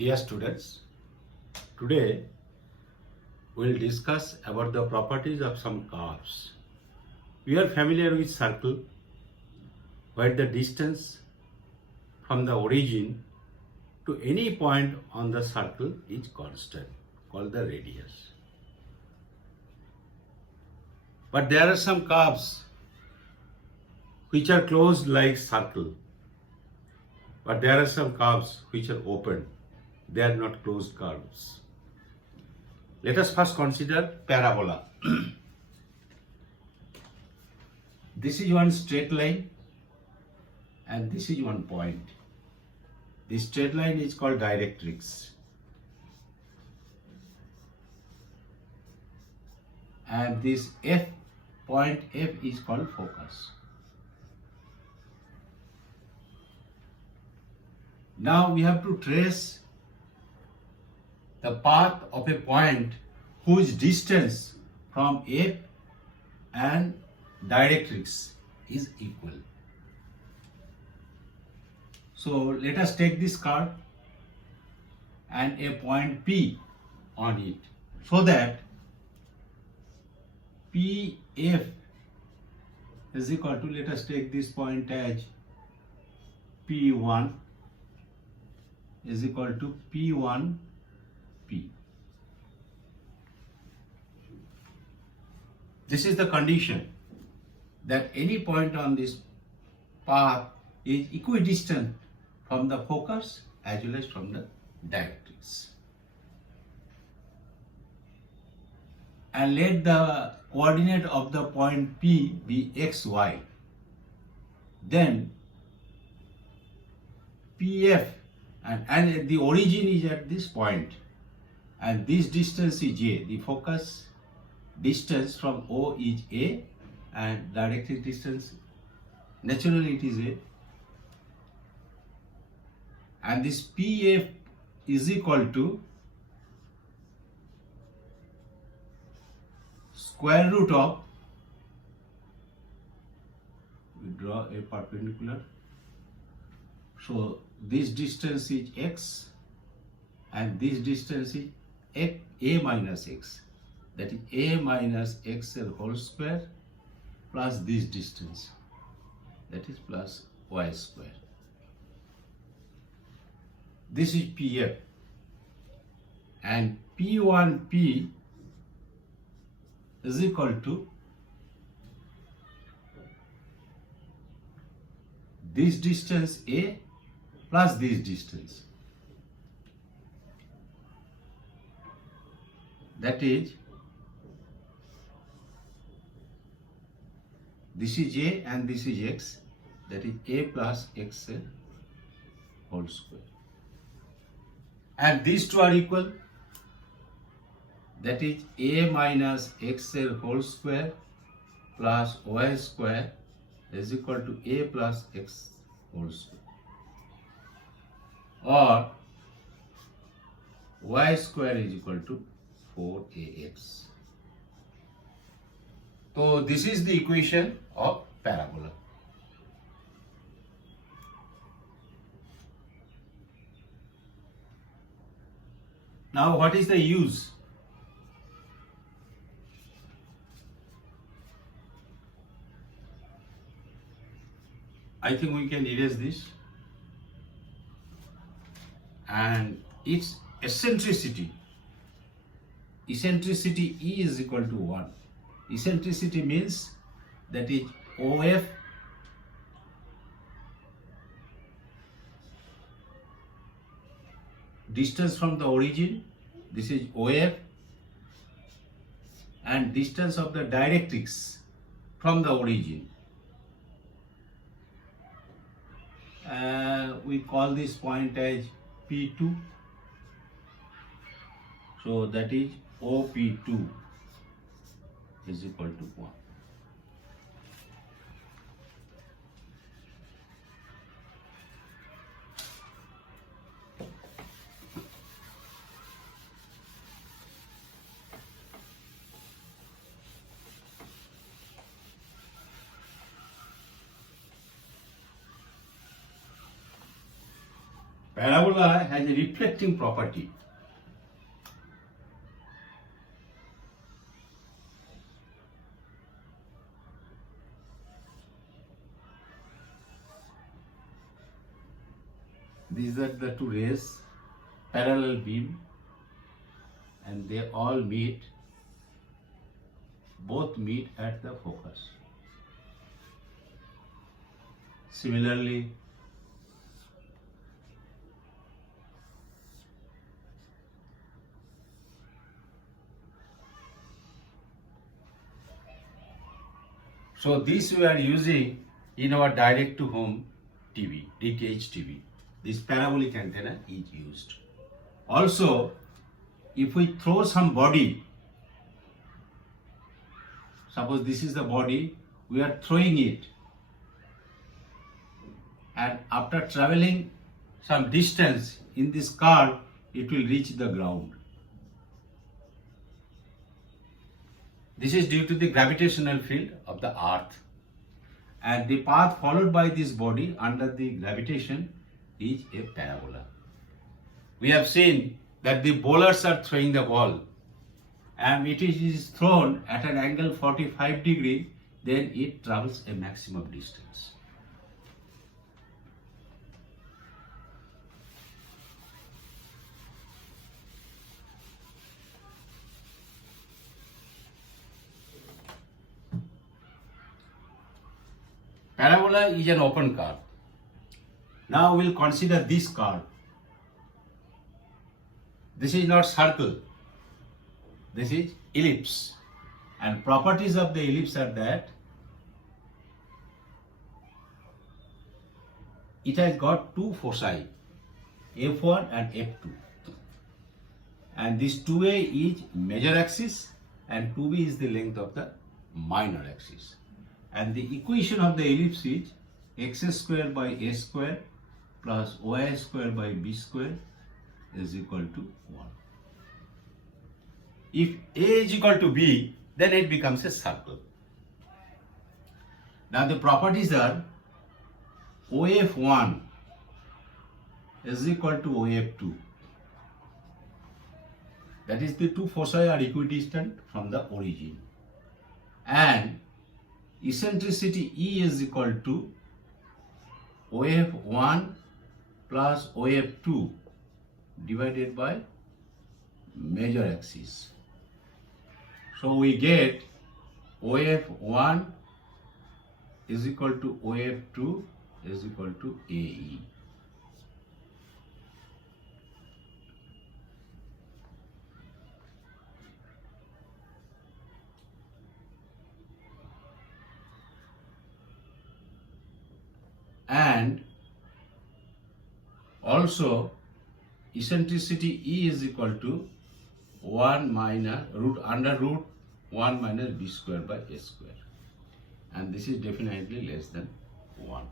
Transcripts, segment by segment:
Dear students, today we will discuss about the properties of some curves. We are familiar with circle where the distance from the origin to any point on the circle is constant, called the radius. But there are some curves which are closed like circle, but there are some curves which are open. They are not closed curves. Let us first consider parabola. This is one straight line and this is one point. This straight line is called directrix. And this point F is called focus. Now we have to trace the path of a point whose distance from F and directrix is equal. So let us take this curve and a point P on it, so that PF is equal to, let us take this point as P1 is equal to P1 P. This is the condition that any point on this path is equidistant from the focus as well as from the directrix. And let the coordinate of the point P be xy. Then PF and the origin is at this point, and this distance is A. The focus distance from O is A and directrix distance, naturally it is A. And this PF is equal to square root of, we draw a perpendicular. So this distance is x and this distance is a minus x, that is a minus x whole square plus this distance, that is plus y square. This is PF, and P1P is equal to this distance A plus this distance, that is, this is A and this is x, that is A plus x whole square. And these two are equal, that is A minus x whole square plus y square is equal to A plus x whole square, or y square is equal to 4ax. So this is the equation of parabola. Now what is the use? I think we can erase this, and its eccentricity E is equal to 1. Eccentricity means that is OF distance from the origin, this is OF, and distance of the directrix from the origin. We call this point as P2, so that is OP2 is equal to 1. Parabola has a reflecting property. These are the two rays, parallel beam, and they all meet, both meet at the focus. Similarly, so this we are using in our direct to home TV, DTH TV. This parabolic antenna is used. Also, if we throw some body, suppose this is the body, we are throwing it, and after traveling some distance in this curve, it will reach the ground. This is due to the gravitational field of the earth, and the path followed by this body under the gravitation is a parabola. We have seen that the bowlers are throwing the ball, and it is thrown at an angle 45 degree, then it travels a maximum distance. Parabola is an open curve. Now we'll consider this curve. This is not circle, this is ellipse. And properties of the ellipse are that it has got two foci, F1 and F2. And this 2A is major axis and 2B is the length of the minor axis. And the equation of the ellipse is x square by a square plus y square by b square is equal to 1. If a is equal to b, then it becomes a circle. Now the properties are OF1 is equal to OF2. That is, the two foci are equidistant from the origin. And eccentricity E is equal to OF1 plus OF2 divided by major axis. So we get OF1 is equal to OF2 is equal to AE. And also eccentricity E is equal to 1 minus under root 1 minus b square by a square, and this is definitely less than 1.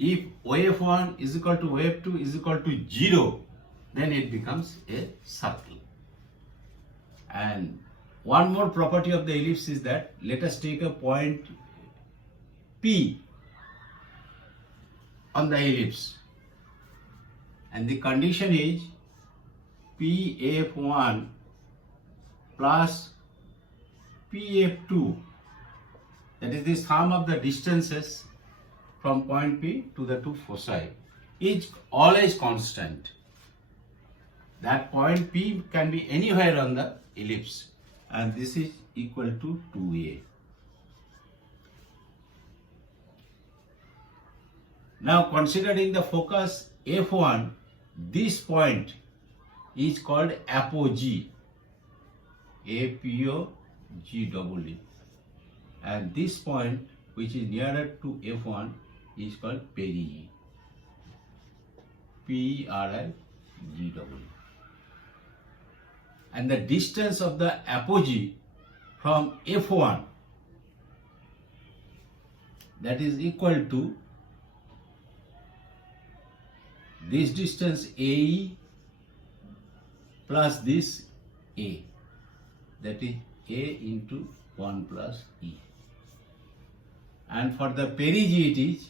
If OF1 is equal to OF2 is equal to 0, then it becomes a circle. And one more property of the ellipse is that, let us take a point P on the ellipse, and the condition is PF1 plus PF2, that is the sum of the distances from point P to the two foci, is always constant. That point P can be anywhere on the ellipse, and this is equal to 2A. Now considering the focus F1, this point is called apogee, APOGEE, and this point which is nearer to F1 is called perigee, PERIGEE. And the distance of the apogee from F1, that is equal to this distance AE plus this A, that is A into 1 plus E. and for the perigee it is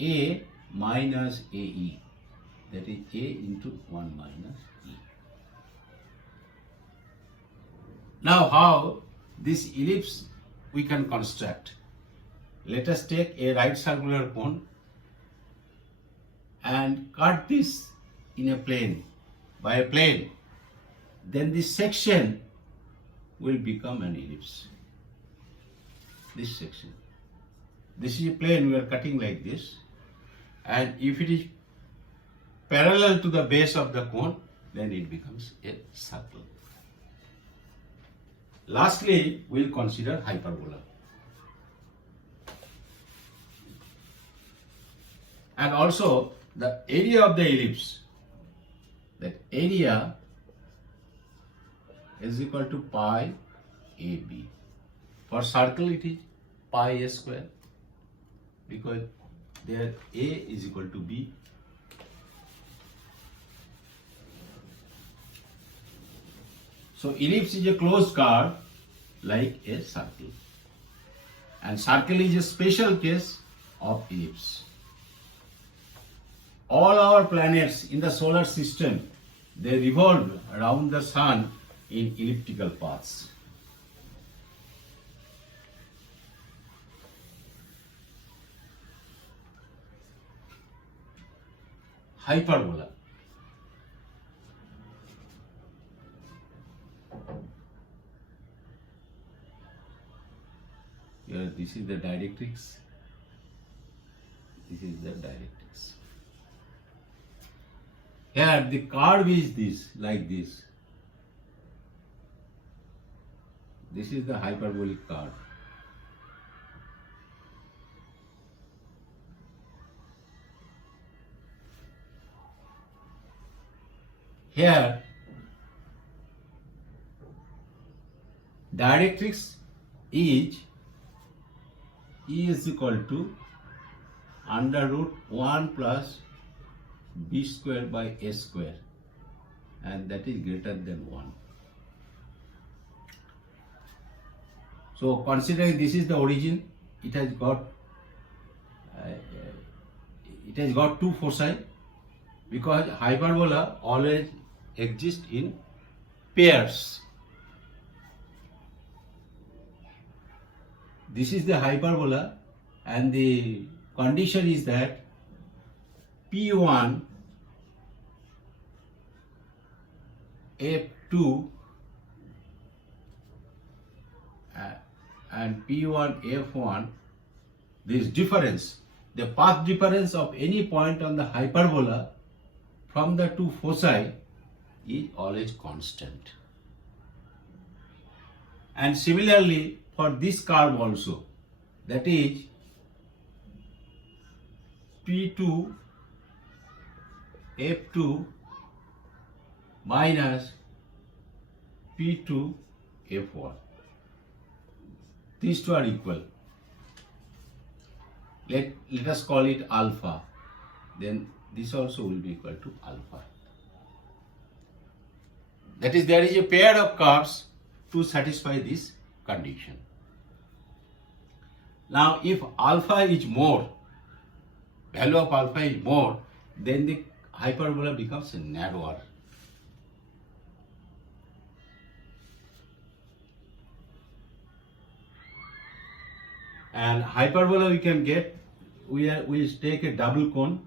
A minus AE, that is A into 1 minus E. Now how this ellipse we can construct? Let us take a right circular cone and cut this in a plane, by a plane. Then this section will become an ellipse. This section. This is a plane we are cutting like this. And if it is parallel to the base of the cone, then it becomes a circle. Lastly, we will consider hyperbola. And also the area of the ellipse. That area is equal to pi AB. For circle it is pi A square, because there A is equal to B. So ellipse is a closed curve like a circle, and circle is a special case of ellipse. All our planets in the solar system, they revolve around the sun in elliptical paths. Hyperbola. Here, this is the directrix. This is the directrix. Here, the curve is this, like this. This is the hyperbolic curve. Here, directrix is E is equal to under root 1 plus B square by A square, and that is greater than 1. So considering this is the origin, it has got two foci, because hyperbola always exists in pairs. This is the hyperbola, and the condition is that P1 F2 and P1 F1, this difference, the path difference of any point on the hyperbola from the two foci is always constant. And similarly for this curve also, that is P2 F2 minus P2 F1. These two are equal. Let us call it alpha. Then this also will be equal to alpha. That is, there is a pair of curves to satisfy this condition. Now, if alpha is more, value of alpha is more, then the hyperbola becomes narrower. And hyperbola we can get, we take a double cone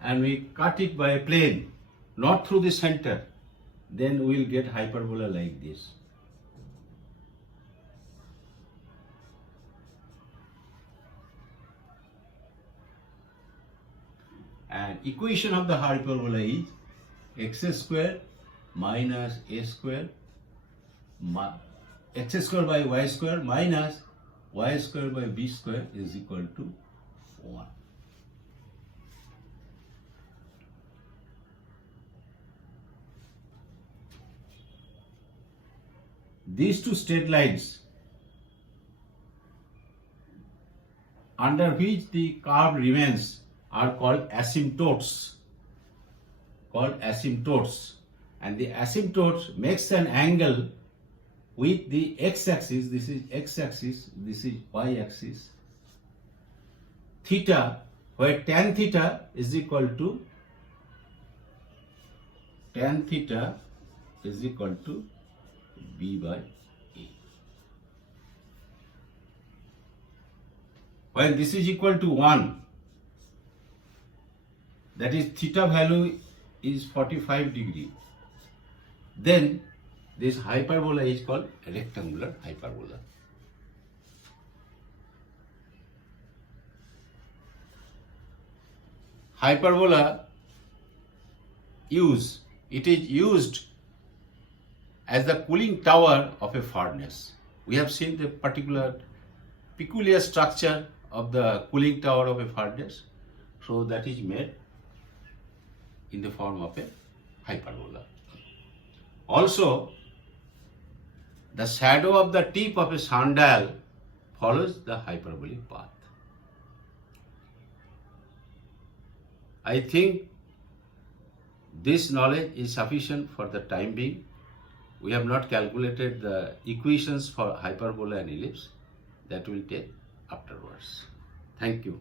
and we cut it by a plane, not through the center. Then we will get hyperbola like this. And equation of the hyperbola is x square minus a square, x square by y square minus y square by b square is equal to 1. These two straight lines under which the curve remains are called asymptotes. And the asymptotes makes an angle with the x-axis, this is x-axis, this is y-axis, theta, where tan theta is equal to B by A. When this is equal to 1, that is theta value is 45 degree, then this hyperbola is called a rectangular hyperbola. Hyperbola it is used as the cooling tower of a furnace. We have seen the peculiar structure of the cooling tower of a furnace. So that is made in the form of a hyperbola. Also, the shadow of the tip of a sundial follows the hyperbolic path. I think this knowledge is sufficient for the time being. We have not calculated the equations for hyperbola and ellipse. That will take afterwards. Thank you.